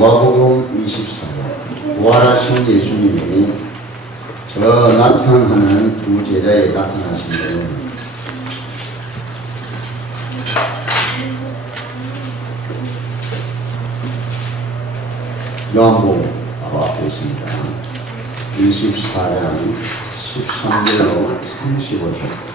마가복음 24장 부활하신 예수님이 저 나타나는 두 제자에 나타나신 것은 요한복음 바로 앞에 있습니다. 24장 13절로 35절.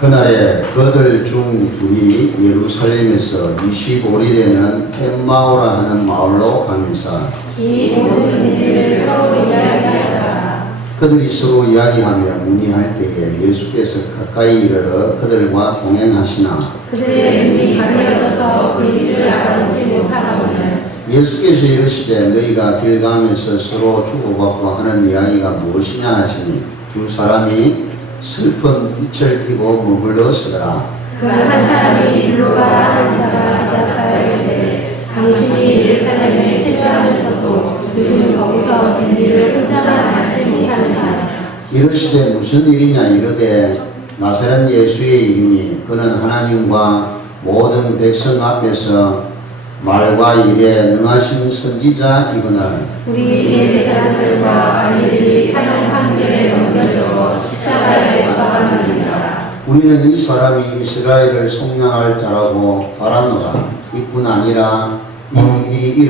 그날에 그들 중 둘이 예루살렘에서 25리 되는 엠마오라 하는 마을로 가면서 이 모든 일을 서로 이야기하더라. 그들이 서로 이야기하며 문의할 때에 예수께서 가까이 이르러 그들과 동행하시나 그들의 눈이 가려져서 그 일을 알아보지 못하더니 예수께서 이르시되 너희가 길 가면서 서로 주고받고 하는 이야기가 무엇이냐 하시니 두 사람이 슬픈 빛을 띠고 머물러 서더라. 그 한 사람이 일로 가라 하는 자가 대답하여 이르되 당신이 예루살렘에 체류하면서도 요즘 거기서 된 일을 혼자만 알지 못하느냐. 이르시되 무슨 일이냐 이르되 나사렛 예수의 일이니 그는 하나님과 모든 백성 앞에서 말과 일에 능하신 선지자이거늘 우리 제자들과 관리들이 사형 판결에 넘겨져 십자가에 못 박았느니라. 우리는 이 사람이 이스라엘을 속량할 자라고 바라노라. 이뿐 아니라 이 일이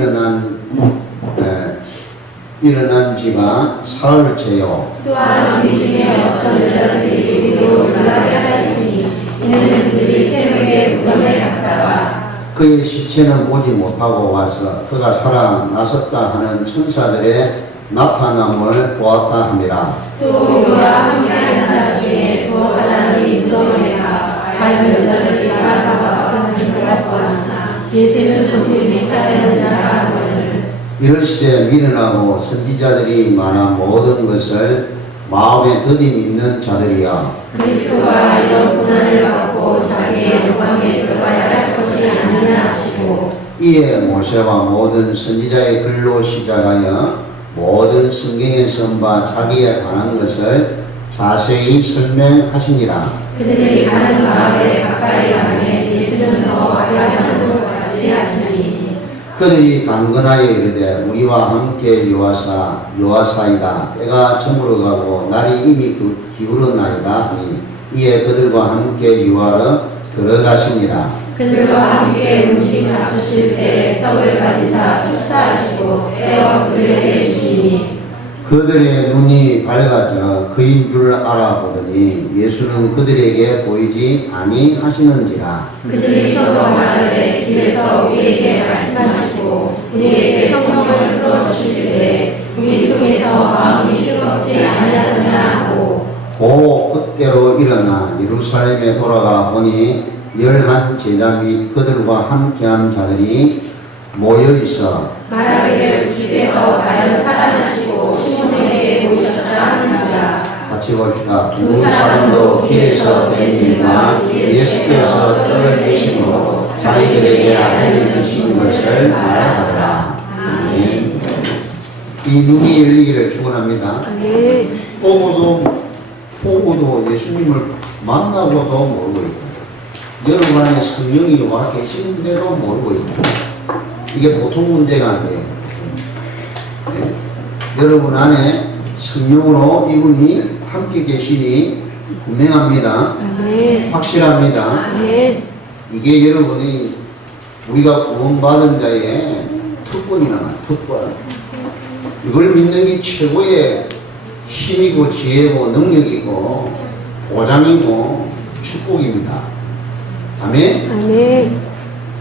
일어난 지가 사흘째요. 또한 우리 중에 어떤 여자들이 우리로 연락을 하였으니 이는 그들이 새벽에 무덤에 갔다가 그의 시체는 보지 못하고 와서 그가 살아났었다 하는 천사들의 나타남을 보았다 함이라. 또 우리와 함께한 자 중에 두어 사람이 무덤에 가 과연 여자들이 말할까봐 그는 들었으나 예수는 보지 못하였느냐 하거늘. 이럴시되 미련하고 선지자들이 말한 모든 것을 마음에 더디 믿는 자들이야. 그리스도가 이런 고난을 받고 자기의 영광에 들어가야 할 것이 아니냐 하시고 이에 모세와 모든 선지자의 글로 시작하여 모든 성경에 쓴 바 자기에 관한 것을 자세히 설명하시니라. 그들이 가는 마을에 가까이 가매 예수는 더 화려하신 것 같이 하시니 그들이 강건하여 이르되 우리와 함께 요하사이다. 때가 저물어가고 날이 이미 기울었나이다 하니 이에 그들과 함께 유하러 들어가시니라. 그들과 함께 음식 잡수실 때 떡을 가지사 축사하시고 떼어 그들에게 주시니 그들의 눈이 밝아져 그인 줄 알아보더니 예수는 그들에게 보이지 아니하시는지라. 그들이 서로 말하되 길에서 우리에게 말씀하시고 우리에게 성경을 풀어주실 때 우리 속에서 마음이 뜨겁지 아니하느냐 하고 고 그때로 일어나 예루살렘에 돌아가 보니 11 제자 및 그들과 함께한 자들이 모여있어 말하기를 주께서 과연 살아나시고 시몬에게 보이셨다 하는지라. 같이 봅시다. 두 사람도 길에서 된 일과 예수께서 떡을 드심으로 자기들에게 알려주신 것을 말하더라. 아멘. 이 눈이 열리기를 축원합니다. 보고도 예수님을 만나고도 모르고 있고 여러분 안에 성령이 와 계시는데도 모르고 있고 이게 보통 문제가 아니에요. 네? 여러분 안에 성령으로 이분이 함께 계시니 분명합니다. 확실합니다. 이게 여러분이 우리가 구원받은 자의 특권이나 특권 이걸 믿는 게 최고의 힘이고 지혜고 능력이고 보장이고 축복입니다. 아멘.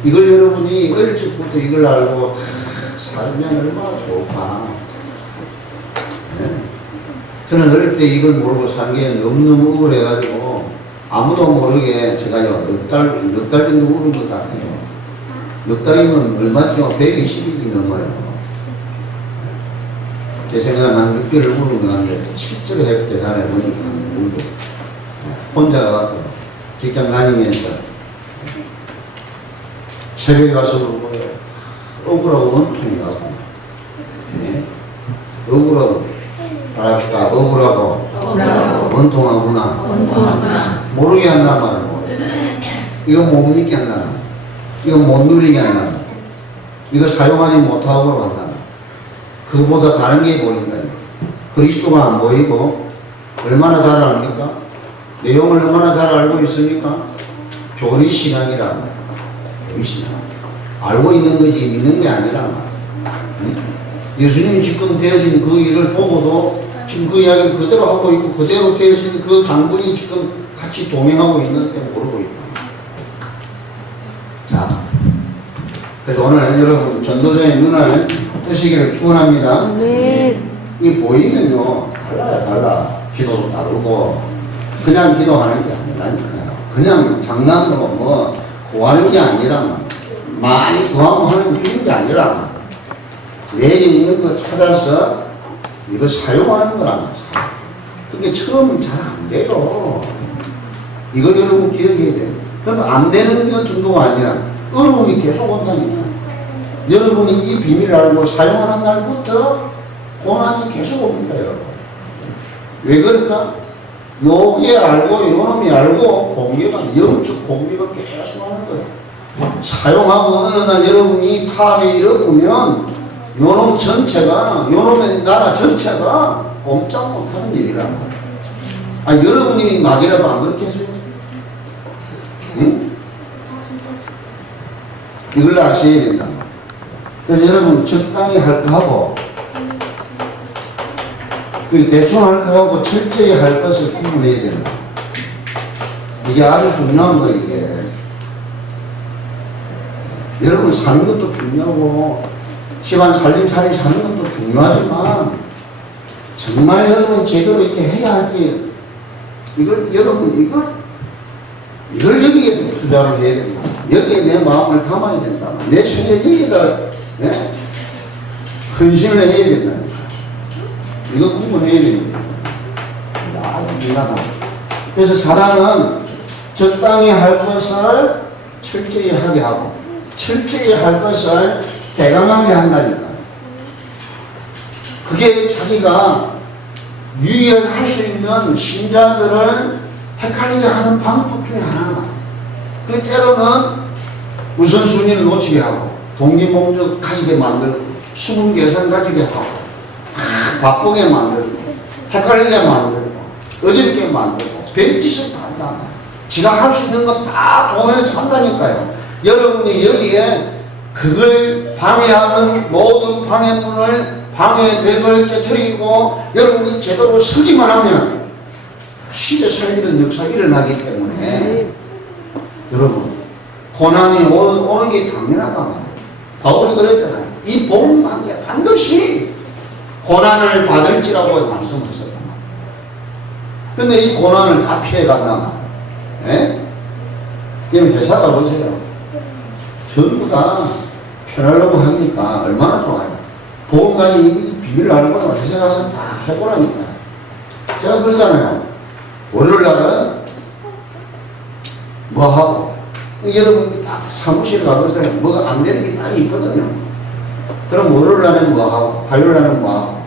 이걸 여러분이 어릴 적부터 이걸 알고 다 살면 얼마나 좋을까. 네? 저는 어릴 때 이걸 모르고 산 게 너무너무 억울해가지고 아무도 모르게 제가요 넉 달 정도 울은 것 같아요. 넉 달이면 얼마쯤 120일이 넘어요. 제 생각은 한 6개월 울은 것 같은데 실제로 계산해 보니까 혼자 가고 직장 다니면서 새벽에 가서 억울하고 원통이 가고 네? 억울하고 바랍니까? 억울하고 원통하구나 모르게 한단 말이고 이거 못 믿게 한다 이거 못 누리게 한다 이거 사용하지 못하고 한다. 그보다 다른 게 보인다. 그리스도가 안 보이고 얼마나 잘 압니까? 내용을 얼마나 잘 알고 있습니까? 교리 신앙이라 말이야. 교리 신앙. 알고 있는 거지 믿는 게 아니라 말이야. 예수님이 지금 되어진 그 일을 보고도 지금 그 이야기를 그대로 하고 있고 그대로 되어진 그 장군이 지금 같이 동행하고 있는데 모르고 있다. 자, 그래서 오늘 여러분 전도자의 눈을 뜨시기를 축원합니다. 네. 이 보이면요 달라요. 달라. 기도도 다르고 그냥 기도하는 게 아니라니까요. 그냥 장난으로 뭐 구하는 게 아니라 많이 구하면 하는 주는 게 아니라 내게 있는 거 찾아서 이거 사용하는 거란 말이에요. 그게 처음은 잘 안 돼요. 이걸 여러분 기억해야 돼요. 그럼 안 되는 것 정도가 아니라 어려움이 계속 온다니까. 여러분이 이 비밀을 알고 사용하는 날부터 고난이 계속 옵니다, 여러분. 왜 그럴까? 요게 알고 요놈이 알고 공유가 영적 공유가 계속 하는 거예요. 사용하고 어느 날 여러분이 탑에 이르면 요놈 전체가 요놈의 나라 전체가 꼼짝 못하는 일이란 말이에요. 아 여러분이 막이라도 안 그렇게 했어요? 응? 이걸 아셔야 된다. 그래서 여러분 적당히 할 거 하고 그 대충 할 거 하고 철저히 할 것을 구분해야 된다. 이게 아주 중요한 거 이게. 여러분 사는 것도 중요하고 집안 살림살이 사는 것도 중요하지만 정말 여러분 제대로 이렇게 해야 할 게 이걸 여러분 이걸 여기에 투자를 해야 된다. 여기에 내 마음을 담아야 된다. 내 생애 여기다 네? 헌신을 해야 된다. 이거 구분해야 됩니다. 아주 중요하다. 그래서 사단은 적당히 할 것을 철저히 하게 하고 철저히 할 것을 대강하게 한다니까. 그게 자기가 유의하게 할 수 있는 신자들을 헷갈리게 하는 방법 중에 하나가. 그 때로는 우선순위를 놓치게 하고 동기목적 가지게 만들고 수분 계산 가지게 하고 바쁘게 만들고 헷갈리게 만들고 어지럽게 만들고 별짓을 다 한다. 지가 할 수 있는 거 다 동원해서 한다니까요. 여러분이 여기에 그걸 방해하는 모든 방해문을 방해벽을 깨뜨리고 여러분이 제대로 서기만 하면 시대 살리는 역사가 일어나기 때문에 여러분 고난이 오는 게 당연하단 말이에요. 바울이 그랬잖아요. 이 복음 관계 반드시 고난을 받을지라고 말씀하셨단 말이에요. 그런데 이 고난을 다 피해간단 말이에요. 그럼 회사가 보세요. 전부 다 편하려고 하니까 얼마나 좋아요. 보험관이 이 비밀을 알고 회사 가서 다 해보라니까. 제가 그러잖아요. 월요일 날은 뭐 하고 여러분이 딱 사무실 가서 뭐가 안 되는 게 딱 있거든요. 그럼 월요일 날은 뭐 하고 화요일 날은 뭐 하고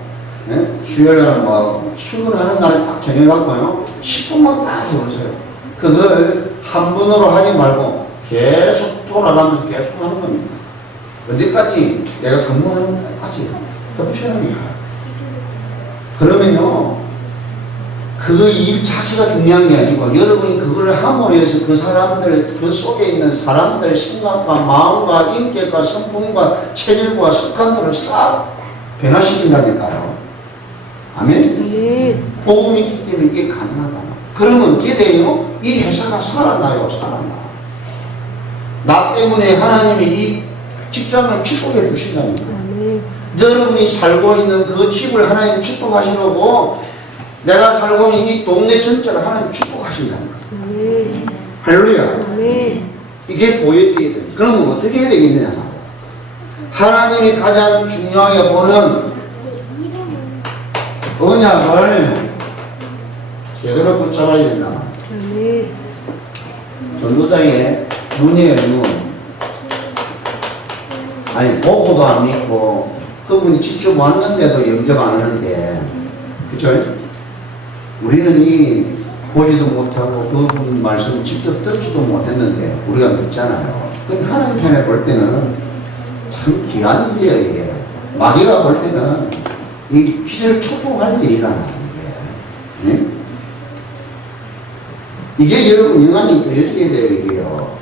수요일 날은 뭐 하고 출근하는 날에 딱 정해갖고요 10분만 딱 해보세요. 그걸 한 번으로 하지 말고 계속 돌아가면서 계속 하는 겁니다. 언제까지? 내가 근무하는 때까지 해보시라니까. 그러면요 그 일 자체가 중요한 게 아니고 여러분이 그걸 함으로 해서 그 사람들 그 속에 있는 사람들 생각과 마음과 인격과 성품과 체질과 습관들을 싹 변화시킨다니까요. 아멘? 복음이 있기 때문에 이게 가능하다. 그러면 어떻게 돼요? 이 회사가 살아나요. 살아나. 나 때문에 하나님이 이 직장을 축복해 주신다니까. 여러분이 살고 있는 그 집을 하나님 축복하시려고 내가 살고 있는 이 동네 전체를 하나님 축복하신다니까. 할렐루야. 이게 보여줘야 돼. 그러면 어떻게 해야 되겠느냐. 하나님이 가장 중요하게 보는 언약을 제대로 붙잡아야 된다. 전도자의 눈이에요, 눈. 아니, 보고도 안 믿고, 그분이 직접 왔는데도 영접 안 하는데, 그죠? 우리는 이 보지도 못하고 그분 말씀 직접 듣지도 못했는데, 우리가 믿잖아요. 근데 하나님 편에 볼 때는 참 귀한 일이에요, 이게. 마귀가 볼 때는 이 빛을 추종할 일이라는 거예요. 예? 이게 여러분 영안이 되어지게 돼요, 이게요.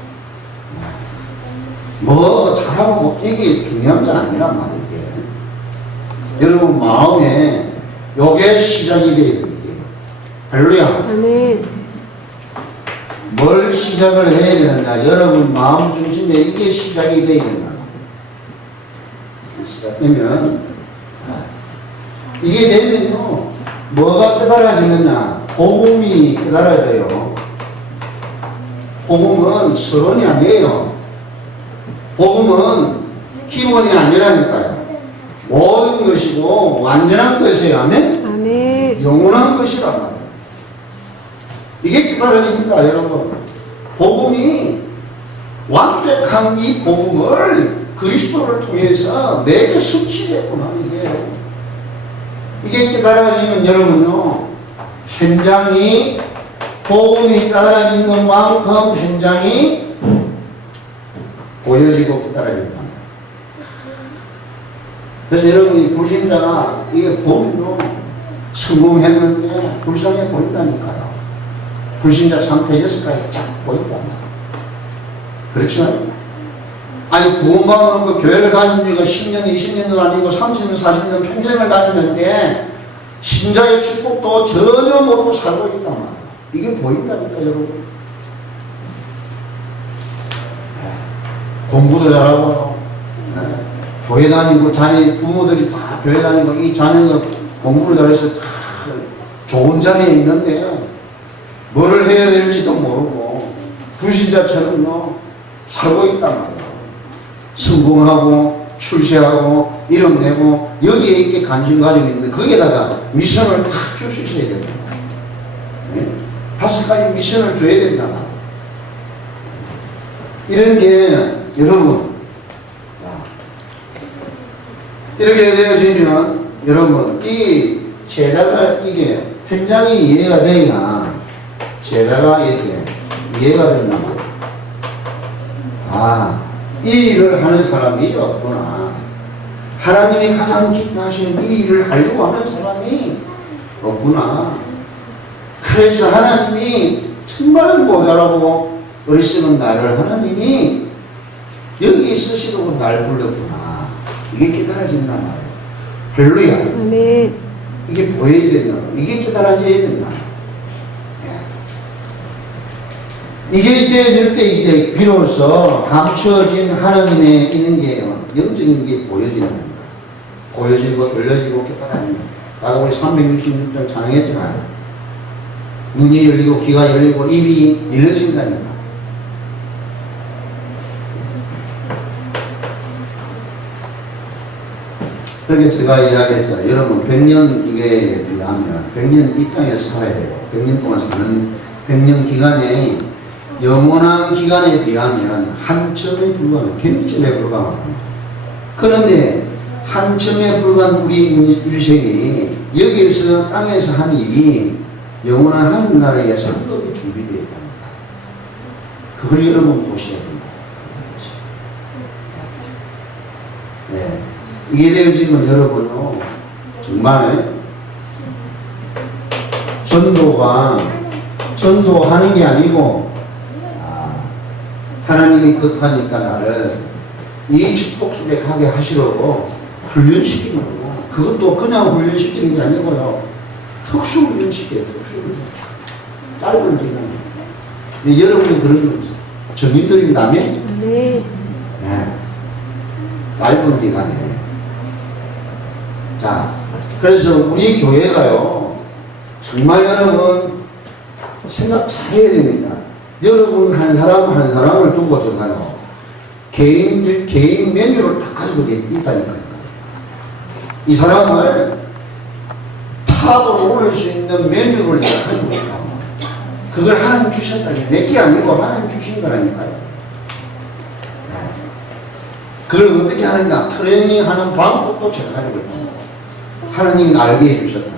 뭐 잘하고 못 이게 중요한 게 아니란 말이에요. 여러분 마음에 요게 시작이 돼야 돼요. 할렐루야. 아멘. 뭘 시작을 해야 되는가? 여러분 마음 중심에 이게 시작이 돼야 된다. 시작되면 이게 되면요 뭐가 깨달아지느냐? 복음이 깨달아져요. 복음은 서론이 아니에요. 복음은 기본이 아니라니까요. 모든 것이고 완전한 것이에요. 아멘? 아멘. 영원한 것이란 말이에요. 이게 깨달아집니다, 여러분. 복음이 완벽한 이 복음을 그리스도를 통해서 내게 성취됐구나, 이게요. 이게 깨달아지면 여러분요, 현장이, 복음이 깨달아진 것만큼 현장이 보여지고 깨달아진다. 그래서 여러분이 불신자가 이게 보면요, 성공했는데 불쌍해 보인다니까요. 불신자 상태 6가지 쫙 보인다. 그렇죠? 아니, 구원받는 거 교회를 다닌 지가 10년, 20년도 아니고 30년, 40년 평생을 다녔는데 신자의 축복도 전혀 모르고 살고 있단 말이에요. 이게 보인다니까, 여러분. 공부도 잘하고, 교회 다니고, 부모들이 다 교회 다니고, 이 자녀가 공부를 잘해서 다 좋은 자리에 있는데, 뭐를 해야 될지도 모르고, 불신자처럼요, 살고 있단 말이에요. 성공하고, 출세하고, 이름 내고, 여기에 있게 관심 가지고 있는데, 거기에다가 미션을 다 줄 수 있어야 된다. 네? 5가지 미션을 줘야 된다. 이런 게, 여러분, 이렇게 되어지면, 여러분, 이 제자가 이게 현장이 이해가 돼야 제자가 이렇게 이해가 된다. 아, 이 일을 하는 사람이 없구나. 하나님이 가장 기뻐하시는 이 일을 하려고 하는 사람이 없구나. 그래서 하나님이 정말 모자라고 어리석은 나를 하나님이 여기 있으시려고 날 불렀구나. 이게 깨달아진단 말이에요. 할렐루야. 아멘. 이게 보여야 된다. 이게 깨달아져야 된다. 이게 되어질 때 이제 비로소 감추어진 하나님의 있는 게 영적인 게 보여지는 겁니다. 보여지고 들려지고 깨달아지는. 아까 우리 366장 찬양했잖아요. 눈이 열리고 귀가 열리고 입이 열려진다니까. 그렇게 제가 이야기했잖아요. 여러분 100년 기계에 비하면 100년 이 땅에서 살아야 돼요. 100년 동안 사는 100년 기간에 영원한 기간에 비하면 한 첨에 불과한 개미점에 불과한 그런데 한 첨에 불과한 우리 일생이 여기에서 땅에서 한 일이 영원한 하늘나라에 상급이 준비되어 있다니까. 그걸 여러분 보셔야 된다. 네. 이게 되어지면 여러분은 정말 전도하는 게 아니고 하나님이 급하니까 나를 이 축복 속에 가게 하시려고 훈련시키는 거고, 그것도 그냥 훈련시키는 게 아니고요, 특수 훈련시켜요. 특수 훈련. 짧은 기간. 근데 여러분이 그런 거죠. 정인들인다며? 네. 네. 짧은 기간에. 자, 그래서 우리 교회가요, 정말 여러분 생각 잘 해야 됩니다. 여러분 한 사람 한 사람을 두고서가요, 개인 메뉴를 딱 가지고 있다니까요. 이 사람을 탑으로 올릴 수 있는 메뉴를 내가 가지고 있다. 그걸 하나님 주셨다. 내게 아니고 하나님 주신 거라니까요. 네. 그걸 어떻게 하는가? 트레이닝 하는 방법도 제가 가지고 있다. 하나님이 알게 해주셨다.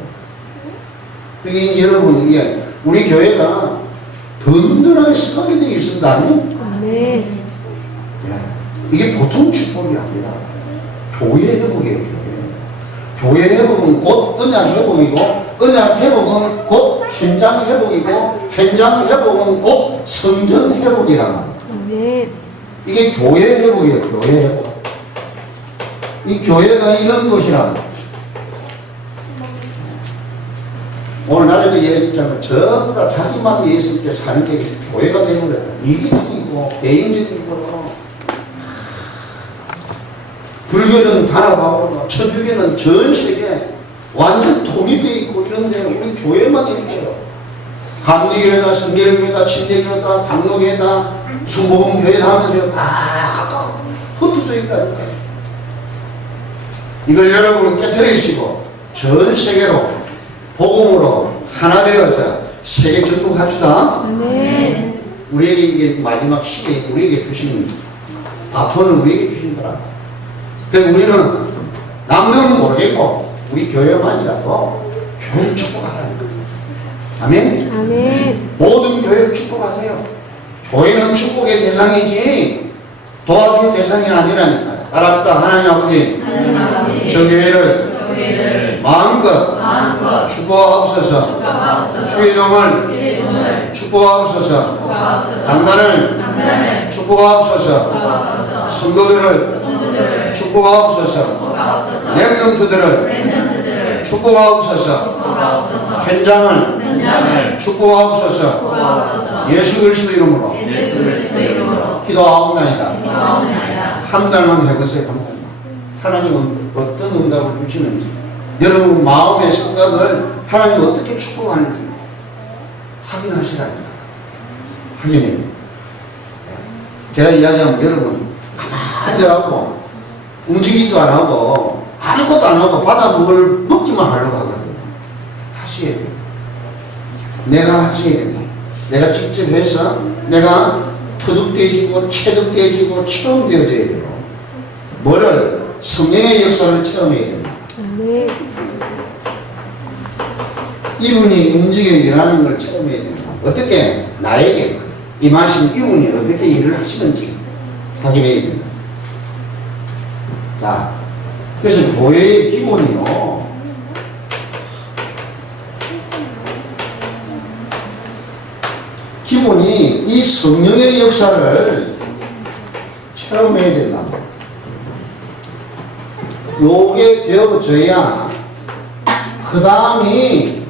그게 여러분, 이게 우리 교회가 든든하게 서게 되어 있습니다. 아멘. 이게 보통 축복이 아니라 교회 회복이에요. 교회 회복은 곧 언약 회복이고, 언약 회복은 곧 현장 회복이고, 현장 회복은 곧 성전 회복이란 말이에요. 아멘. 이게 교회 회복이에요. 교회 회복. 이 교회가 이런 곳이라. 오늘 나중에 얘기했잖아요. 전부 다 자기만 예수님께 사는 게 교회가 되어버렸다. 이기적이고 개인적이고, 불교는 단합하고 천주교는 전 세계 완전 통일되어 있고 이런데 우리 교회만 이렇게요. 감리교회다, 성결교회다, 침례교회다, 장로교회다, 순복음교회다 하면서 다 각각 흩어져 있다니까요. 이걸 여러분은 깨뜨리시고 전 세계로 복음으로 하나 되어서 세계 전국합시다. 아멘. 우리에게 이게 마지막 시기에 우리에게 주신 바톤을 우리에게 주신 거라. 그래서 우리는 남들은 모르겠고 우리 교회만이라도 교회를 축복하라는 거예요. 아멘. 아멘. 모든 교회를 축복하세요. 교회는 축복의 대상이지 도와줄 대상이 아니라니까요. 따라합시다. 하나님 아버지, 저 교회를 마음껏 축복하옵소서. 주의종을 축복하옵소서. 당단을 축복하옵소서. 성도들을 축복하옵소서. 렘넌트들을 축복하옵소서. 현장을 축복하옵소서. 예수 그리스도 이름으로 기도하옵나이다. 한 달만 해보세요. 한 달만. 하나님은 어떤 응답을 주시는지, 여러분 마음의 생각을 하나님 어떻게 축복하는지 확인하시라니까. 확인해요. 제가 이야기하면 여러분 가만히 앉아갖고 움직이지도 안 하고 아무것도 안 하고 받아 먹기만 하려고 하거든요. 하셔야 돼요. 내가 하셔야 됩니다. 내가 직접 해서 내가 터득되어지고 체득되어지고 체험되어져야 돼요. 뭐를? 성령의 역사를 체험해야 됩니다. 아멘. 이분이 움직여 일하는 걸 체험해야 됩니다. 어떻게? 나에게 임하신 이분이 어떻게 일을 하시는지 확인해야 됩니다. 자, 그래서 교회의 기본이요. 기본이 이 성령의 역사를 체험해야 된다. 요게 되어져야 그 다음이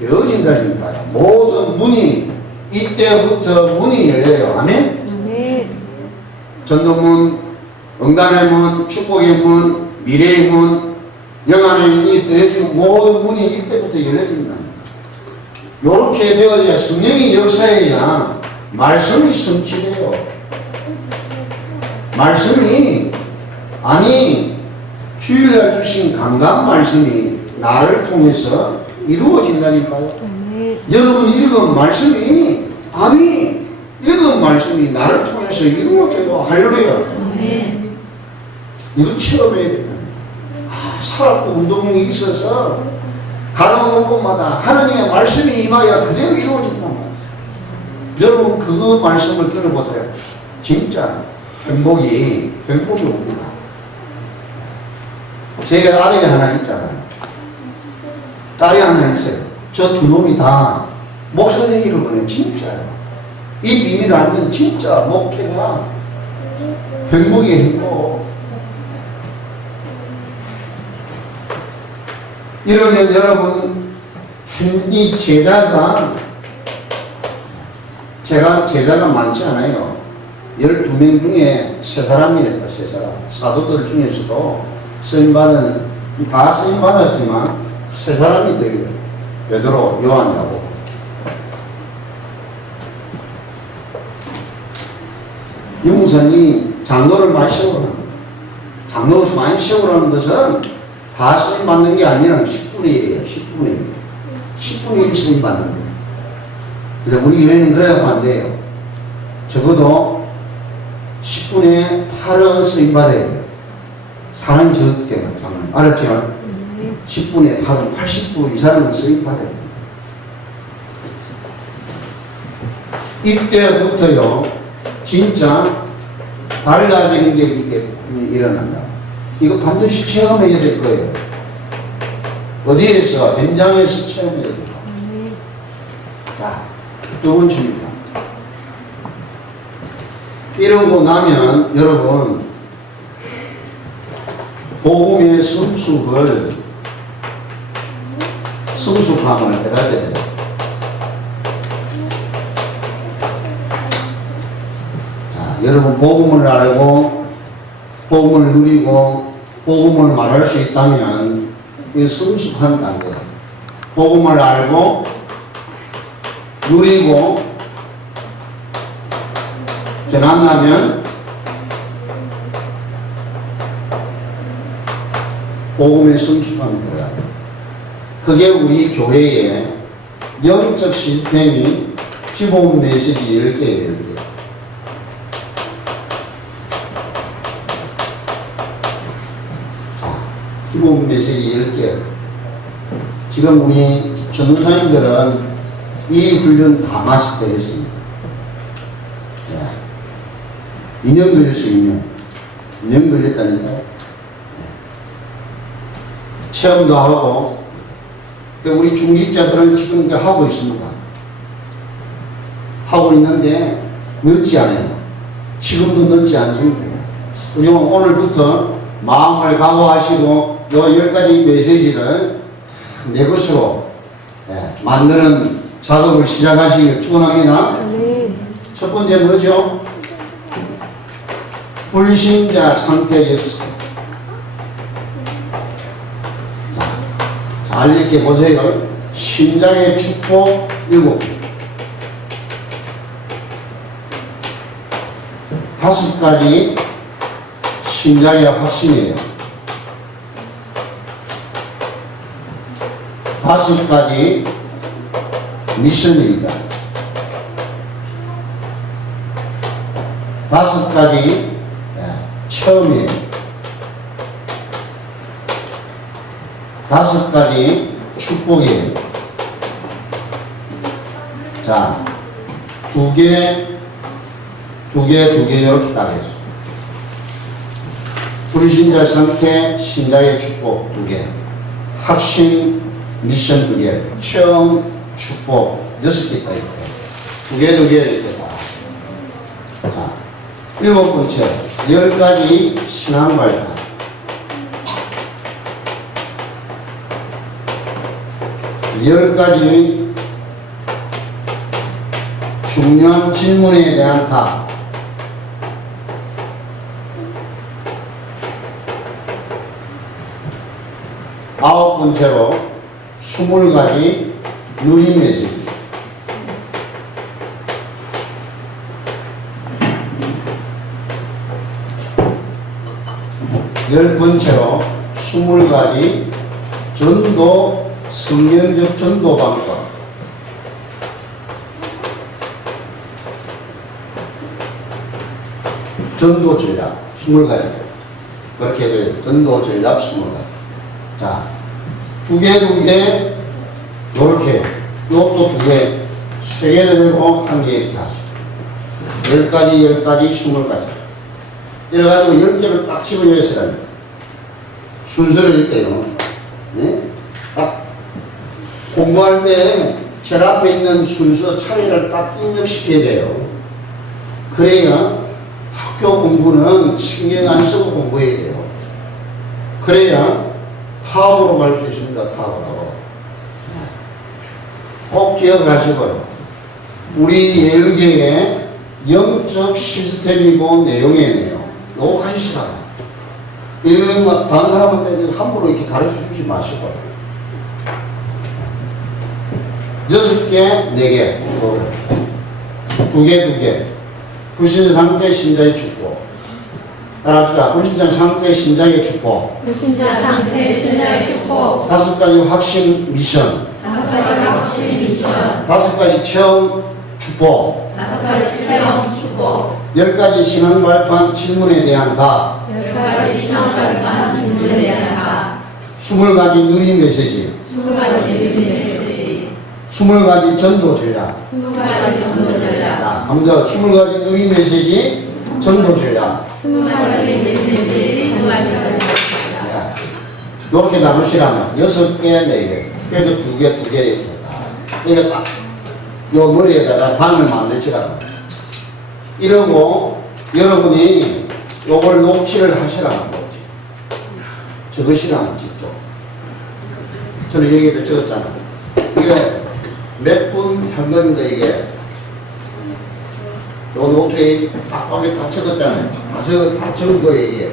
되어진다니까요. 모든 문이 이때부터 문이 열려요. 아멘? 아멘. 전도문, 응답의 문, 축복의 문, 미래의 문, 영안의 문이 되어지고 모든 문이 이때부터 열려진다니까. 요렇게 되어져야 성령이 역사해야 말씀이 성취돼요. 말씀이, 아니 주일날 주신 감당 말씀이 나를 통해서 이루어진다니까요. 아멘. 여러분 읽은 말씀이, 아니 읽은 말씀이 나를 통해서 이루어져요. 할렐루야. 아멘. 이거 체험해야 된다. 살았고 운동력이 있어서 가는 곳마다 하나님의 말씀이 임하여 그대로 이루어진단 말이에요. 여러분 그 말씀을 들어보세요. 진짜 행복이 옵니다. 제가 아들이 하나 있잖아요. 딸이 하나 있어요. 저 두 놈이 다 목사 되기를 원해요. 진짜요. 이 비밀을 알면 진짜 목회가 행복이 행복. 이러면 여러분, 이 제자가, 제가 제자가 많지 않아요. 12명 중에 3사람이었다, 3사람. 사도들 중에서도 쓰임받은, 다 쓰임받았지만 3사람이 되어요. 베드로, 요한이라고. 유무선이 장로를 많이 세우라는 거예요. 장로를 많이 세우라는 것은 다 쓰임받는 게 아니라 10분의 1이에요. 10분의 1. 10분의 1 쓰임받는 거예요. 근데 우리 교회는 그래야 안 돼요. 적어도 10분의 8은 쓰임받아야 돼요. 사람이 적기 때문에. 알았죠? 10분의 8은 80% 이상은 쓰임받아야 돼요. 이때부터요, 진짜 달라지는 게 일어난다. 이거 반드시 체험해야 될 거예요. 어디에서? 현장에서 체험해야 돼요. 자, 두 번째입니다. 이러고 나면 여러분 복음의 성숙함을 가져야 돼요. 자, 여러분 복음을 알고 복음을 누리고 복음을 말할 수 있다면 이 성숙한 단계다. 복음을 알고 누리고 전한다면 복음의 성숙함입니다. 그게 우리 교회의 영적 시스템이 기본 메시지 10개예요. 10개. 자, 기본 메시지 10개. 지금 우리 전도사님들은 이 훈련 다 마스터했습니다. 2년 걸렸어요, 2년. 2년 걸렸다니까요. 체험도 하고, 우리 중직자들은 지금 이제 하고 있습니다. 하고 있는데, 늦지 않아요. 지금도 늦지 않습니다. 오늘부터 마음을 각오하시고, 요 10가지 메시지를 내 것으로 만드는 작업을 시작하시길 축원합니다. 첫 번째 뭐죠? 불신자 상태였어. 잘 이렇게 보세요. 신장의 축복 7개. 5가지 신장의 확신이에요. 5가지 미션입니다. 5가지 처음이에요. 5가지 축복이에요. 자, 2개 이렇게 딱 해서. 불신자 상태, 신자의 축복 2개. 확신, 미션 2개. 체험, 축복 6개까지 있어요. 2개 이렇게 다. 자, 7번째, 10가지 신앙 발판. 10가지 중요한 질문에 대한 답. 9번째로 20가지 누림 메시지. 10번째로 20가지 전도, 성경적 전도 방법. 전도 전략 20가지. 그렇게 돼요. 전도 전략 20가지. 자, 2개, 요렇게. 요것도 2개, 3개를 되고 1개 이렇게 하시죠. 10가지, 20가지. 이래가지고 10개를 딱 집어넣으시라니. 순서를 이렇게요. 네? 딱 공부할 때 제일 앞에 있는 순서 차례를 딱 입력시켜야 돼요. 그래야 학교 공부는 신경 안 쓰고 공부해야 돼요. 그래야 타업으로 갈 수 있습니다. 타업으로. 꼭 기억하시고요. 우리 예일교의 영적 시스템이고 내용이에요. 요거 가지시라. 이거 다른 사람한테 함부로 이렇게 가르쳐 주지 마시고. 6개, 4개. 2개. 불신자 상태 신자의 축복. 따라합시다. 불신자 상태 신자의 축복. 불신자 상태 신자의 축복. 5가지 확신 미션. 5가지 체험 축복. 5가지 체험 축복. 10가지 신앙 발판 질문에 대한 답. 10가지 신앙 발판 질문에 대한 답. 20가지 누림 메시지. 20가지 누림 메시지. 20가지 전도 전략. 20가지 전도 전략. 자, 먼저 20가지 누림 메시지 전도 전략. 20가지 누림 메시지 전도 전략. 이렇게 나누시라면 6개, 4개, 그래도 2개, 2개 이렇게 이게 딱 요 머리에다가 방을 만드시라고. 이러고 여러분이 요걸 녹취를 하시라는 거지. 적으시라는 직접. 저는 여기에도 적었잖아. 이게 몇 분 한 겁니다, 이게. 요 노트에 빡빡하게 다 적었잖아요. 다 적은 거예요, 이게.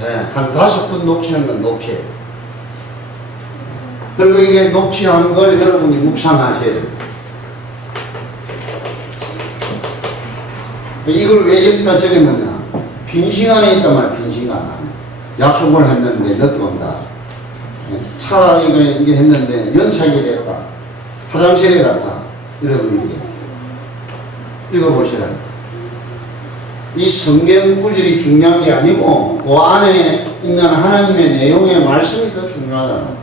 네, 한 5분 녹취한 건 녹취예요. 그리고 이게 녹취한 걸 여러분이 묵상하셔야 됩니다. 이걸 왜 여기다 적었느냐? 빈 시간에 있단 말이야, 빈 시간. 약속을 했는데 늦게 온다. 차 이게 했는데 연착이 됐다. 화장실에 갔다. 여러분이 읽어보시라. 이 성경 구절이 중요한 게 아니고 그 안에 있는 하나님의 내용의 말씀이 더 중요하잖아.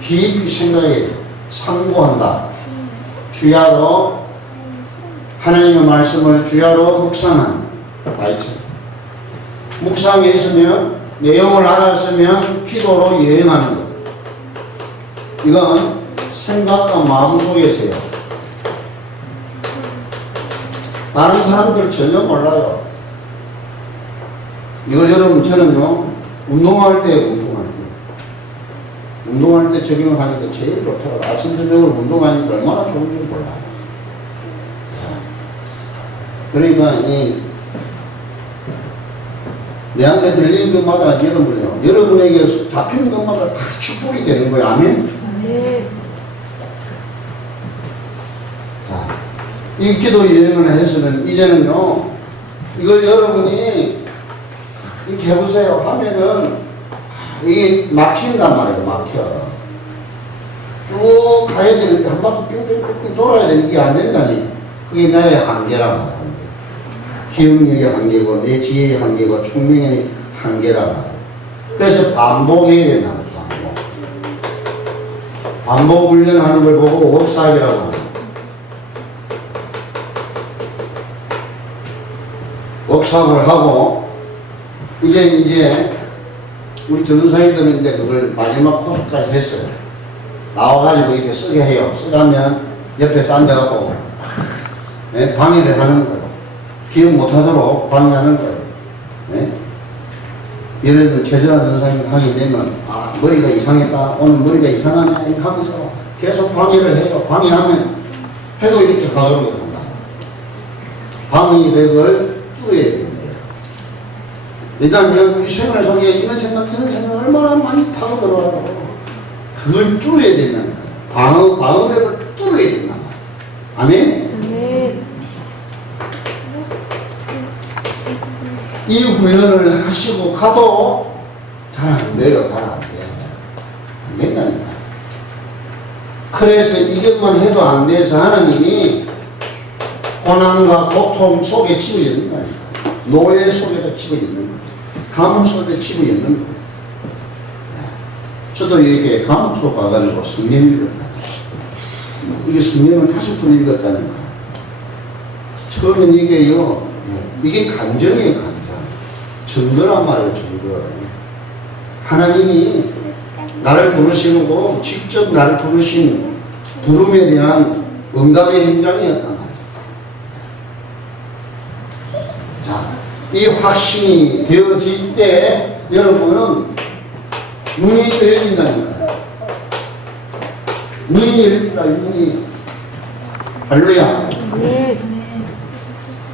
깊이 생각해 상고한다. 주야로 하나님의 말씀을 주야로 묵상한 다이처. 묵상했으면 내용을 알았으면 기도로 여행하는 것. 이건 생각과 마음속에서요. 다른 사람들 전혀 몰라요. 이걸 여러분 저는요 운동할 때 적용하니까 제일 좋더라고요. 아침 저녁으로 운동하니까 얼마나 좋은지 몰라요. 그러니까 내한테 들리는 것마다 여러분에게 잡히는 것마다 다 축복이 되는 거예요. 아멘? 자, 이 기도 여행을 해서는 이제는요 이걸 여러분이 이렇게 해보세요 하면은 이게 막힌단 말이에요. 막혀. 쭉 가야 되는데 한 바퀴 빙빙빙 돌아야 되는 게 안 된다니. 그게 나의 한계란 말이에요. 기억력의 한계고 내 지혜의 한계고 총명의 한계란 말이에요. 그래서 반복해야 된다는 거예요. 반복 훈련하는 걸 보고 워크샵이라고 합니다. 워크샵을 하고 이제 우리 전도사님들은 이제 그걸 마지막 코스까지 했어요. 나와가지고 이렇게 쓰게 해요. 쓰다면 옆에서 앉아가고 네? 방해를 하는 거예요. 기억 못하도록 방해하는 거예요. 네? 예를 들어 최저한 전도사님 하게 되면 머리가 이상했다. 오늘 머리가 이상하네. 이렇게 하면서 계속 방해를 해요. 방해하면 해도 이렇게 가도록 한다. 방해벽을 뚫어야 됩니다. 왜냐하면 우리 생활 속에 이런 생각 저런 생각 얼마나 많이 타고 들어와요. 그걸 뚫어야 된다는 거예요. 방어벽을 뚫어야 된다는 거예요. 아멘? 이 훈련을 하시고 가도 잘 안 돼요. 잘 안 돼요. 안 된다니까. 그래서 이것만 해도 안 돼서 하나님이 고난과 고통 속에 치고 있는 거예요. 노예 속에도 치고 있는 거예요. 감옥 속에 치고 있는 거예요. 저도 이게 감옥 속 가가지고 성경 읽었잖아요. 이게 성경을 5번 읽었다는 거예요. 처음엔 이게요, 이게 감정이에요, 감정. 증거란 말이에요, 증거. 하나님이 나를 부르시고 직접 나를 부르신 부름에 대한 응답의 현장이었단 말이에요. 자, 이 확신이 되어질 때 여러분은 눈이 떠진다니까요. 눈이 열린다, 눈이. 할렐루야.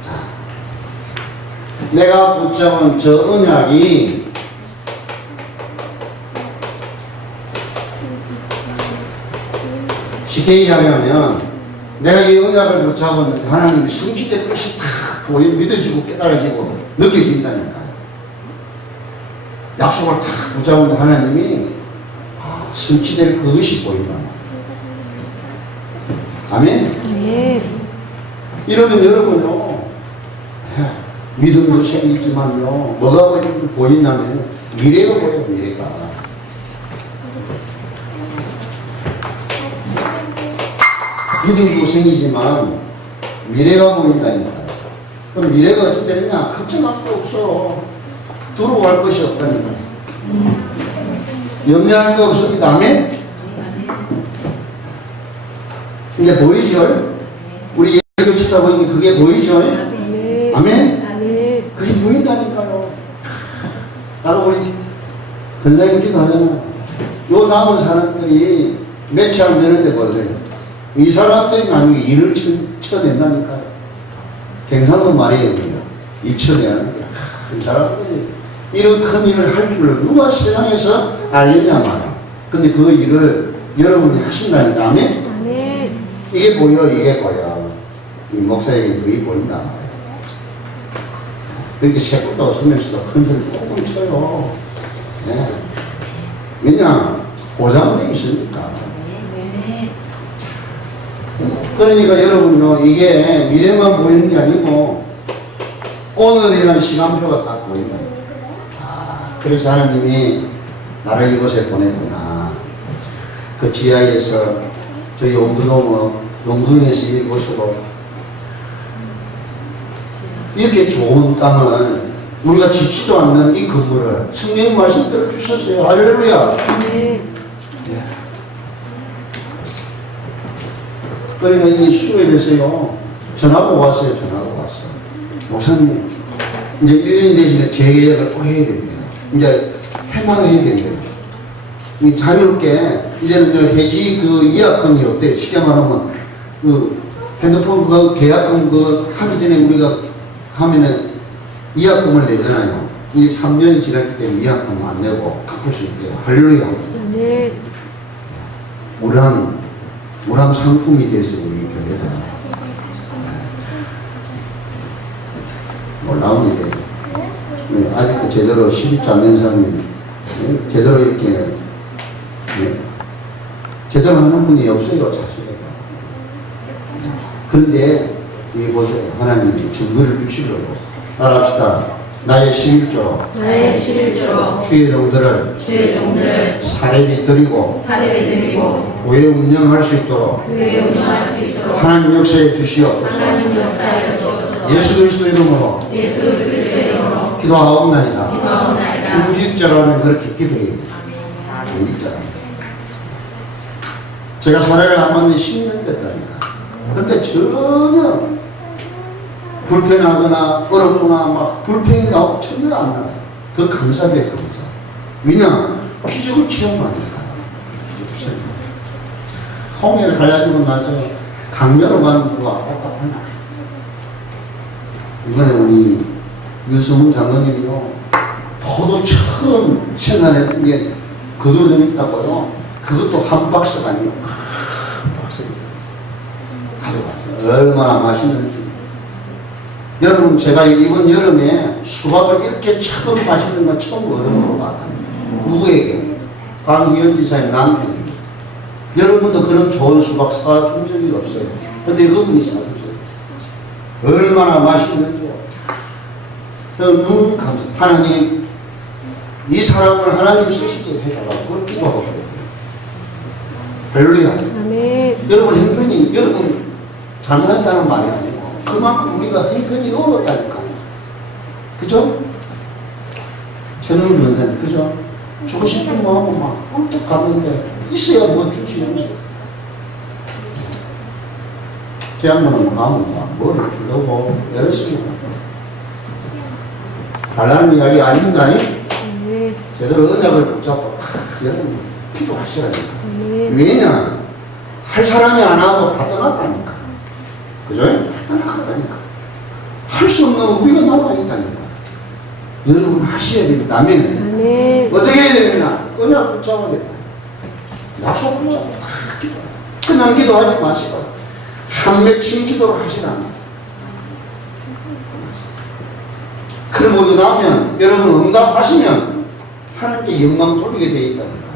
자, 내가 붙잡은 저 언약이 쉽게 이야기하면 내가 이 언약을 붙잡은 하나님의 성취될 것이 다 믿어지고 깨달아지고 느껴진다니까요. 약속을 다 붙잡은 하나님이 성취될 그것이 보인다. 아멘? 이러면 여러분요 믿음도 생기지만요 뭐가 보이냐면 미래가 보여요. 미래가. 믿음도 생기지만 미래가 보인다니까. 그럼 미래가 어떻게 되느냐? 걱정할 거 없어. 들어갈 것이 없다니까. 염려할 거 없습니다. 아멘? 이제 보이죠? 우리 예배를 치다 보니까 그게 보이죠? 아멘? 그게 보인다니까요. 나도 우리 근사님 기도하잖아. 요 남은 사람들이 며칠 안 되는데 보세요. 이 사람들이 나중에 일을 쳐낸다니까요. 경상도 말이에요. 일 쳐내야 합니다. 이 사람들이 이런 큰 일을 할 줄을 누가 세상에서 알겠냐 말이야. 근데 그 일을 여러분이 하신다니까. 아멘? 이게 보여, 이게 보여. 이 목사에게 그게 보인단 말이야. 그렇게 새것도 없으면서도 큰 소리 꾹꾹 쳐요. 네. 왜냐? 보장돼 있으니까. 그러니까 여러분요, 이게 미래만 보이는 게 아니고 오늘이라는 시간표가 딱 보인다. 그래서 하나님이 나를 이곳에 보냈구나. 그 지하에서 저희 용두동에서 이곳으로 이렇게 좋은 땅을 우리가 짓지도 않는 이 건물을 성령의 말씀대로 주셨어요. 할렐루야. 네. 그러니까 이 수요일에서요 전화가 왔어요. 목사님 이제 1년이 되시면 재계약을 또 해야 됩니다. 이제 해마다 해야 된대요. 자유롭게 이제는 저 해지 그 예약금이 없대. 쉽게 말하면 그 핸드폰 그 계약금 그 하기 전에 우리가 하면은 예약금을 내잖아요. 이 3년이 지났기 때문에 예약금을 안 내고 갚을 수 있대요. 할렐루야. 네. 우랑 상품이 돼서 우리 교회가 놀라운 일이에요. 네, 아직도 제대로 시집지 않는 사람이 제대로 이렇게 제대로 하는 분이 없어요. 자식이. 그런데 이 보세요. 하나님이 증거를 주시려고 따라합시다. 나의 11조 주의 종들을 사례비 드리고 교회 운영할 수 있도록 하나님 역사에 주시옵소서. 예수 그리스도 이름으로 기도하옵나이다. 중직자라면 그렇게 기도해요. 중직자라면. 제가 사례를 한 번에 10년 됐다니까. 근데 전혀 불편하거나 어렵거나 막 불평이 나오고 전혀 안 나와요. 더 감사돼, 감사. 왜냐? 기적을 체험하니까. 홍해를 갈라지고 나서 강변으로 가는 거가 똑같구나. 이번에 우리 유승훈 장로님이요. 포도 처음 생산했던 게 그도 좀 있다고요. 그것도 한 박스가 아니고 한 박스 가져갔어요. 얼마나 맛있는지. 여러분, 제가 이번 여름에 수박을 이렇게 처음 맛있는 건 처음 얼음으로 봤거든요. 누구에게? 강의원지사의 남편에게. 여러분도 그런 좋은 수박 사준 적이 없어요. 근데 그분이 사주세요. 얼마나 맛있는지요. 눈 감사. 하나님, 이 사람을 하나님 쓰시게 해달라고 그런 기도하고 그래요. 할렐루야. 여러분 형편이, 여러분 잘못했다는 말이 아니고 그만큼 우리가 형편이 어렵다니까. 그죠? 저는 원생, 그죠? 주고 싶은 마음은 막 꿀떡 갔는데 있어야 뭐 주지. 제 양반은 가면 막 뭐를 주려고 열었습니다. 달라는 이야기 아닙니다. 제대로 언약을 붙잡고 여러분 기도하시라니까. 왜냐? 할 사람이 안 하고 다 떠났다니까. 그죠? 다 떠나갔다니까. 할 수 없는 우리가 남아있다니까. 여러분 하셔야 됩니다. 아멘. 어떻게 해야 되느냐? 언약 붙잡아야 된다. 약속 붙잡고 다 기도. 그냥 기도하지 마시고 한 맺힌 기도를 하시라. 그러고 나면 여러분 응답하시면 하나님께 영광 돌리게 되어 있답니다.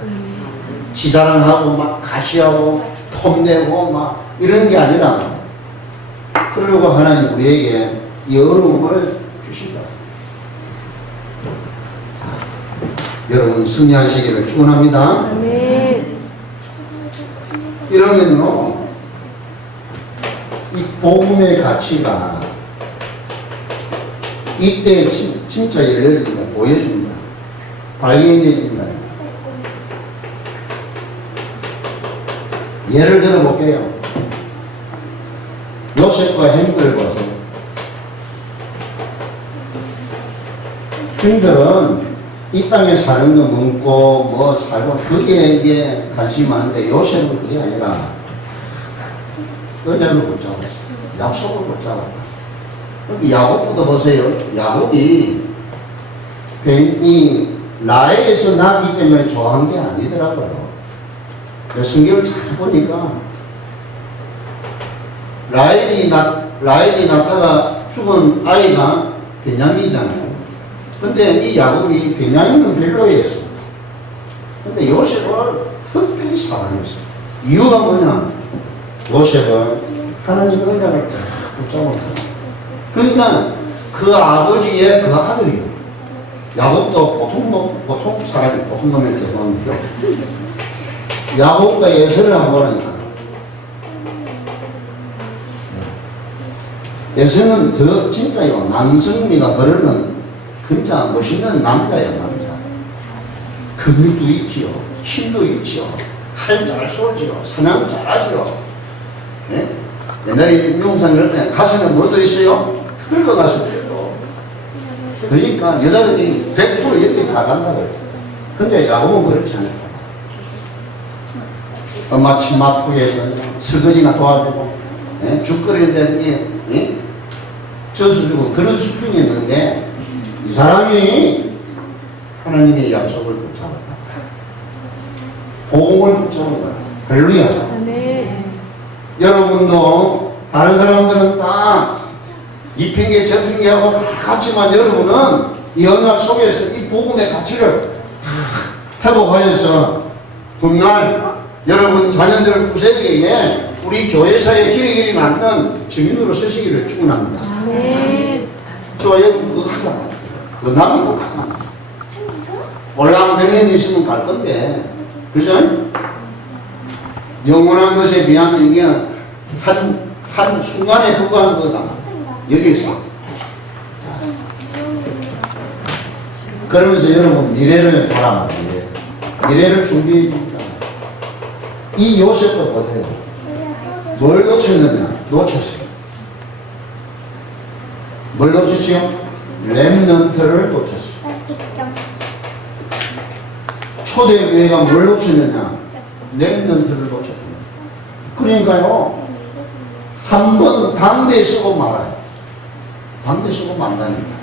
지자랑하고 막 가시하고 폼내고 막 이런 게 아니라 그러려고 하나님 우리에게 이 어려움을 주신다. 여러분 승리하시기를 축원합니다. 이러면요 이 복음의 가치가 이때 진짜 열려집니다. 보여집니다. 발견해진다. 예를 들어 볼게요. 요셉과 햄들 보세요. 햄들은 이 땅에 사는 거 먹고 뭐 살고 그게 이게 관심이 많은데 요셉은 그게 아니라 은혜를 붙잡았어. 약속을 붙잡았다. 여기 야곱부터 보세요. 야곱이 괜히 라헬에서 낳기 때문에 좋아한 게 아니더라고요. 성경을 잘 보니까 라헬이 낳다가 죽은 아이가 베냐민이잖아요. 근데 이 야곱이 베냐민은 별로였어. 근데 요셉을 특별히 사랑했어. 이유가 뭐냐? 요셉은 하나님의 은혜를 딱 붙잡았다. 그러니까 그 아버지의 그 아들이요. 야곱도 보통 사람이 보통 놈이 죄송합니다. 야곱과 예서를 한번 보니까 예서는 더 진짜요. 남성미가 흐르는 진짜 멋있는 남자예요. 남자. 근육도 있지요. 힘도 있지요. 칼 잘 쏘지요. 사냥 잘하지요. 네? 옛날에 영상 그러면 가슴에 뭐도 있어요? 털고 가슴에요. 그러니까 여자들이 100% 이렇게 다 간다고요. 근데 야곱은 그렇지 않아요. 엄마 침 아프게 해서 설거지나 도와주고, 죽 끓일 때 젖어 주고 그런 수준이 있는데 이 사람이 하나님의 약속을 붙잡았다. 복음을 붙잡았다. 할렐루야. 네. 여러분도 다른 사람들은 다 이 핑계 저 핑계하고 다 같지만 여러분은 이 언약 속에서 이 복음의 가치를 다 회복하여서 훗날 여러분 자녀들 후세에게 우리 교회사의 길이 남는 증인으로 서시기를 축원합니다. 네. 저 여기 그거 하잖아. 그 남이고 하잖아. 올라온 100년 있으면 갈 건데, 그죠? 영원한 것에 비하면 이게 한 순간에 불과한 거다. 여기서. 그러면서 여러분 미래를 바라봐. 미래를 준비해 줍니다. 이 요셉도 보세요. 뭘 놓쳤느냐? 놓쳤어요. 뭘 놓쳤지요? 렘넌트를 놓쳤어요. 초대교회가 뭘 놓쳤느냐? 렘넌트를 놓쳤다. 그러니까요, 한 번 당대 쓰고 말아요. 당대 쓰고 만다니까.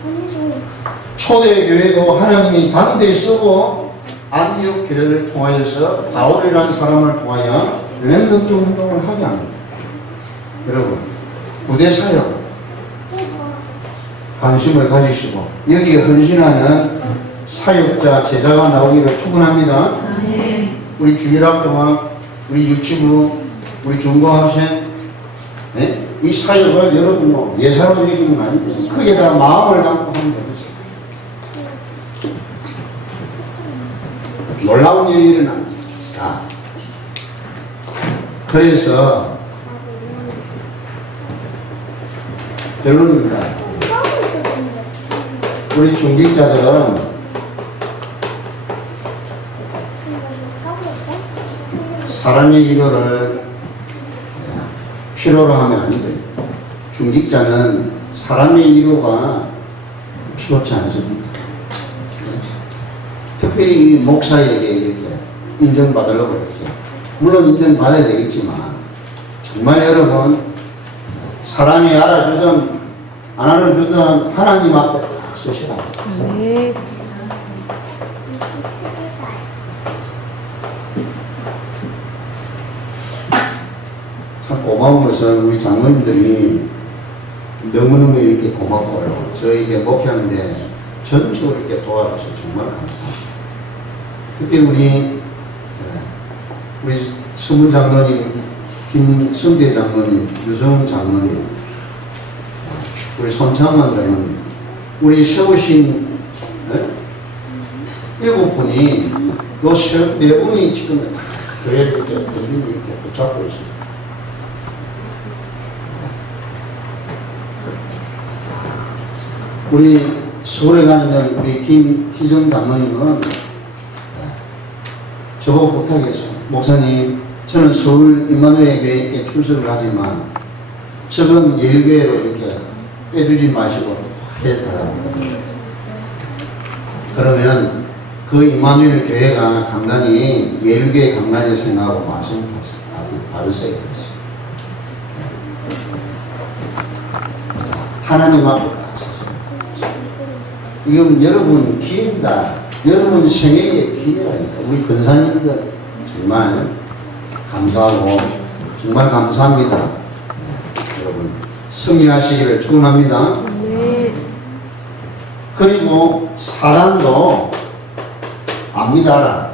초대교회도 하나님이 당대 쓰고 안디옥 교회를 통하여서 바울이라는 사람을 통하여 렘넌트 운동을 하게 합니다. 여러분, 부대 사역 관심을 가지시고 여기에 헌신하는 사역자, 제자가 나오기를 축원합니다. 우리 주일학교와 우리 유치부, 우리 중고학생, 이 사역을 여러분도 예사로 얘기는 아닌데 크게다 마음을 담고 하면 되겠어요. 놀라운 일이 일어납니다. 그래서 결론입니다. 우리 중직자들은 사람의 이거를 필요로 하면 안 돼요. 중직자는 사람의 위로가 필요치 않습니다. 특별히 이 목사에게 이렇게 인정받으려고 이렇게. 물론 인정받아야 되겠지만, 정말 여러분, 사람이 알아주든 안 알아주든 하나님 앞에 딱 서시라. 네. 참 고마운 것은 우리 장로님들이 너무너무 이렇게 고맙고요. 저에게 목회하는데 전적으로 이렇게 도와줘서 정말 감사합니다. 특히 우리 서문 장로님, 김성대 장로님, 유성 장로님, 우리 손창만 장로님, 우리 세우신 7분이 요 4분이 지금 다 교회를 이렇게 이렇게 붙잡고 있습니다. 우리 서울에 가 있는 우리 김희정 장로님은 저보고 부탁했어요. 목사님, 저는 서울 임마누엘 교회에 출석을 하지만 적은 예일교회로 이렇게 빼두지 마시고 해달라고. 그러면 그 임마누엘 교회가 강단이 예일교회 강단을 생각하고 말씀 받으세요. 하나님 앞에 이건 여러분 기회입니다. 여러분 생애의 기회라니까. 우리 권사님들 정말 감사하고 정말 감사합니다. 네, 여러분 승리하시기를 축원합니다. 네. 그리고 사랑도 안 믿어라.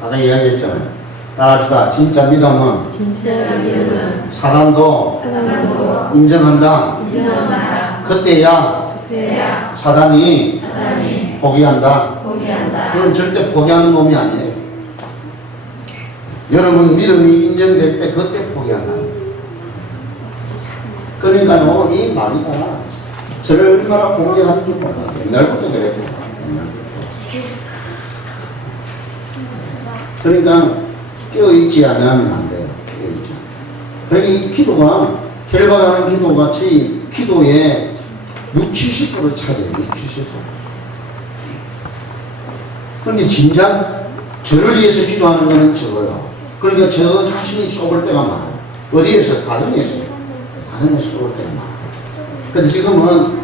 아까 이야기했잖아요. 따라합시다. 진짜 믿음은 진짜 믿음은 사랑도 사랑도 인정한다. 인정한다. 그때야 그때야 사단이 포기한다. 포기한다. 그건 절대 포기하는 놈이 아니에요. 여러분 믿음이 인정될 때 그때 포기한다. 그러니까요, 이 마리가 저를 얼마나 공격하는 줄 몰라요. 옛날부터 그랬고. 그러니까 깨어있지 않으면 안 돼요. 깨어있지 않으면. 그러니까 이 기도가 결과하는 기도가 제 기도의 60~70% 차지해요. 60~70%. 그런데 진작 저를 위해서 기도하는 것은 적어요. 그러니까 저 자신이 좁을 때가 많아요. 어디에서? 가정에서. 가정에서 좁을 때가 많아요. 근데 지금은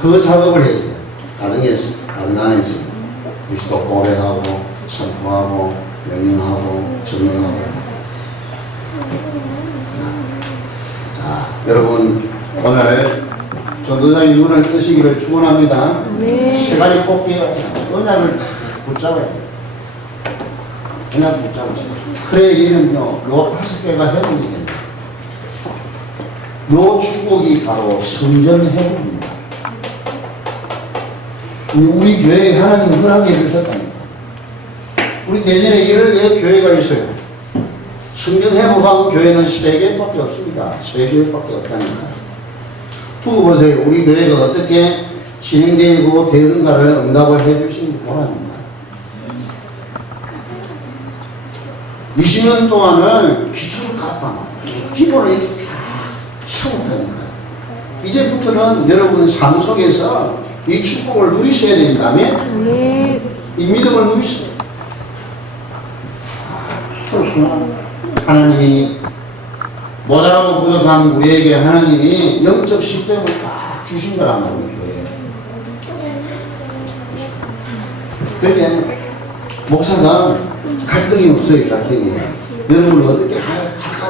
그 작업을 해야죠. 가정에서, 가정 안에서. 그리스도 고백하고, 선포하고, 명령하고, 증명하고. 자, 여러분, 오늘 전도자의 눈을 뜨시기를 축원합니다. 네. 세 가지 꼭지가 언약을 다 붙잡아야 돼요. 언약 붙잡으시고. 그래, 이는요, 요 5개가 회복이 됩니다. 요 축복이 바로 성전 회복입니다. 우리 교회에 하나님 허락해 주셨다니까. 우리 대전에 이럴 교회가 있어요. 성전 회복한 교회는 3개밖에 없습니다. 3개밖에 없다니까. 두고 보세요. 우리 교회가 어떻게 진행되고 되는가를 응답을 해주신 보람입니다. 20년 동안은 기초를 갖다 기본을 이렇게 쫙 채웠다니까. 이제부터는 여러분 삶 속에서 이 축복을 누리셔야 됩니다. 아멘? 네. 이 믿음을 누리셔야 돼요. 그렇구나. 하나님이 모자라고 부족한 우리에게 하나님이 영적 시스템을 딱 주신 거란 말이에요. 그러니까 목사가 갈등이 없어요. 갈등이. 여러분 어떻게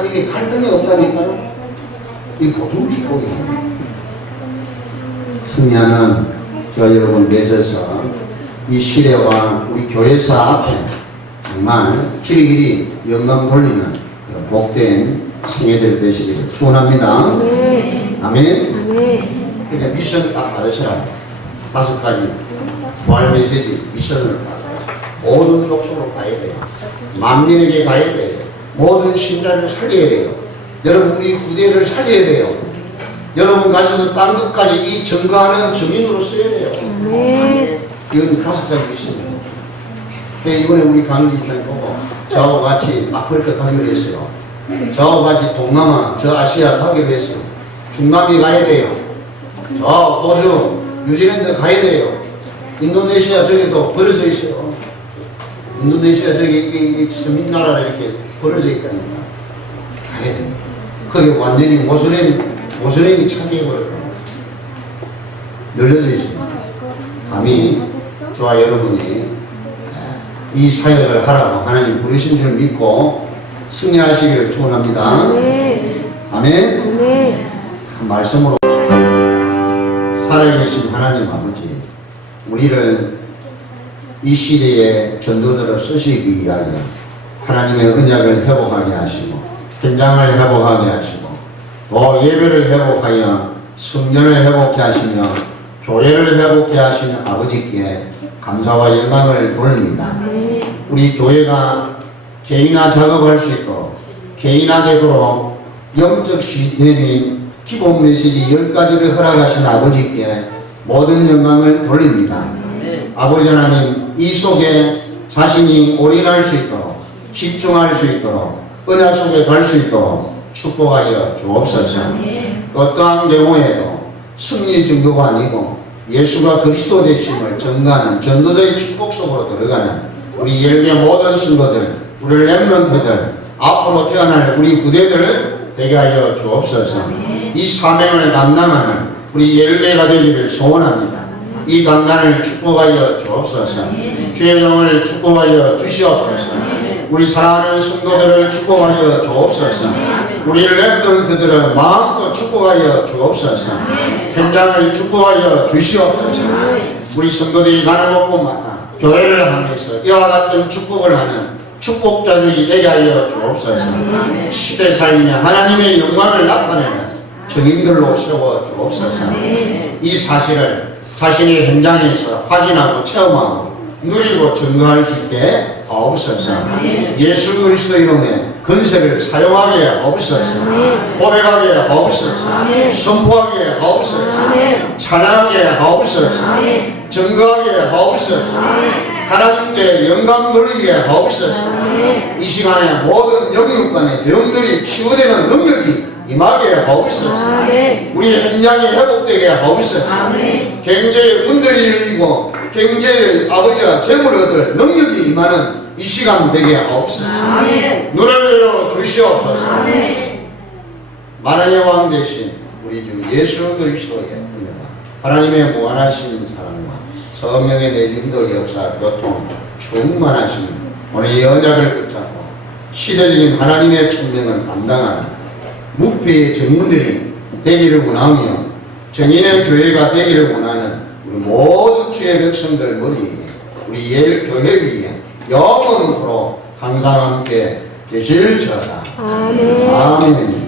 이게 갈등이 없다니까요. 이 보통 축복이에요. 승리하는 저와 여러분 계셔서 이 시대와 우리 교회사 앞에 정말 길이길이 영광 돌리는 그런 복된 생애들 되시기를 축원합니다. 네. 아멘. 아멘. 그러니까 미션을 딱 받으셔야 5가지 부활 메시지 미션을 받아요. 모든 lok속으로 가야 돼요. 만민에게 가야 돼요. 모든 신자를 살려야 돼요. 여러분 우리 후대를 살려야 돼요. 여러분 가셔서 딴 것까지 이 증거하는 증인으로 써야 돼요. 네. 이건 5가지 미션이에요. 이번에 우리 강진장 보고 저하고 같이 아프리카 가기로 했어요. 저하고 같이 동남아, 저 아시아 가기로 했어요. 중남미 가야 돼요. 저 호주, 뉴질랜드 가야 돼요. 인도네시아 저기도 벌어져 있어요. 인도네시아 저기 서민나라라 이렇게 벌어져 있다니까. 가야 돼요. 거기 완전히 모슬렘이 차지해버렸다. 널려져 있습니다. 감히 저와 여러분이 이 사역을 하라고 하나님 부르신 줄 믿고 승리하시기를 축원합니다. 네. 아멘. 네. 말씀으로 살아계신 하나님 아버지, 우리를 이 시대에 전도자로 쓰시기 위하여 하나님의 언약을 회복하게 하시고 현장을 회복하게 하시고 또 예배를 회복하여 성전을 회복케 하시며 교회를 회복케 하시는 아버지께 감사와 영광을 돌립니다. 우리 교회가 개인화 작업할 수 있도록 개인화되도록 영적 시스템인 기본 메시지 10가지를 허락하신 아버지께 모든 영광을 돌립니다. 아버지 하나님, 이 속에 자신이 올인할 수 있도록, 집중할 수 있도록, 은혜 속에 갈 수 있도록 축복하여 주옵소서. 어떠한 경우에도 승리 정도가 아니고 예수가 그리스도 되심을 전가하는 전도자의 축복 속으로 들어가는 우리 열개 모든 성도들, 우리 렘넌트들, 앞으로 태어날 우리 후대들 되게 하여 주옵소서. 이 사명을 감당하는 우리 열개가 되기를 소원합니다. 이 강단을 축복하여 주옵소서. 주의 영을 축복하여 주시옵소서. 우리 사랑하는 성도들을 축복하여 주옵소서. 우리 렘넌트들을 마음껏 축복하여 주옵소서. 현장을 축복하여 주시옵소서. 우리 성도들이 가는 곳곳마다 교회를 향해서 이와 같은 축복을 하는 축복자들이 되게 하여 주옵소서. 시대 살림에 하나님의 영광을 나타내는 증인들로 세워 주옵소서. 이 사실을 자신의 현장에서 확인하고 체험하고 누리고 증거할 수 있게 하옵소서. 예수 그리스도 이름의 건세를 사용하게 하옵소서. 고백하게 하옵소서. 선포하게 하옵소서. 찬양하게 하옵소서. 증거하게 하옵소서. 하나님께 영광 돌리게 하옵소서. 이 시간에 모든 영육간의 병들이 치유되는 능력이 임하게 하옵소서. 우리 현장이 회복되게 하옵소서. 경제의 문들이 열리고 경제의 아버지와 재물을 얻을 능력이 임하는 이 시간 되게 하옵소서. 눈을 열어 주시옵소서. 만왕의 왕 되신 우리 주 예수 그리스도의 은혜와 하나님의 무한하신 사랑과 성령의 내림도 역사 교통 충만하신 오늘 여자를 붙잡고 시대적인 하나님의 천명을 감당하는 무패의 정인들이 되기를 원하며 정인의 교회가 되기를 원하는 우리 모든 주의 백성들 머리 위에 우리 예일 교회 위에 영원토록 항상 함께 계실지어다. 아멘.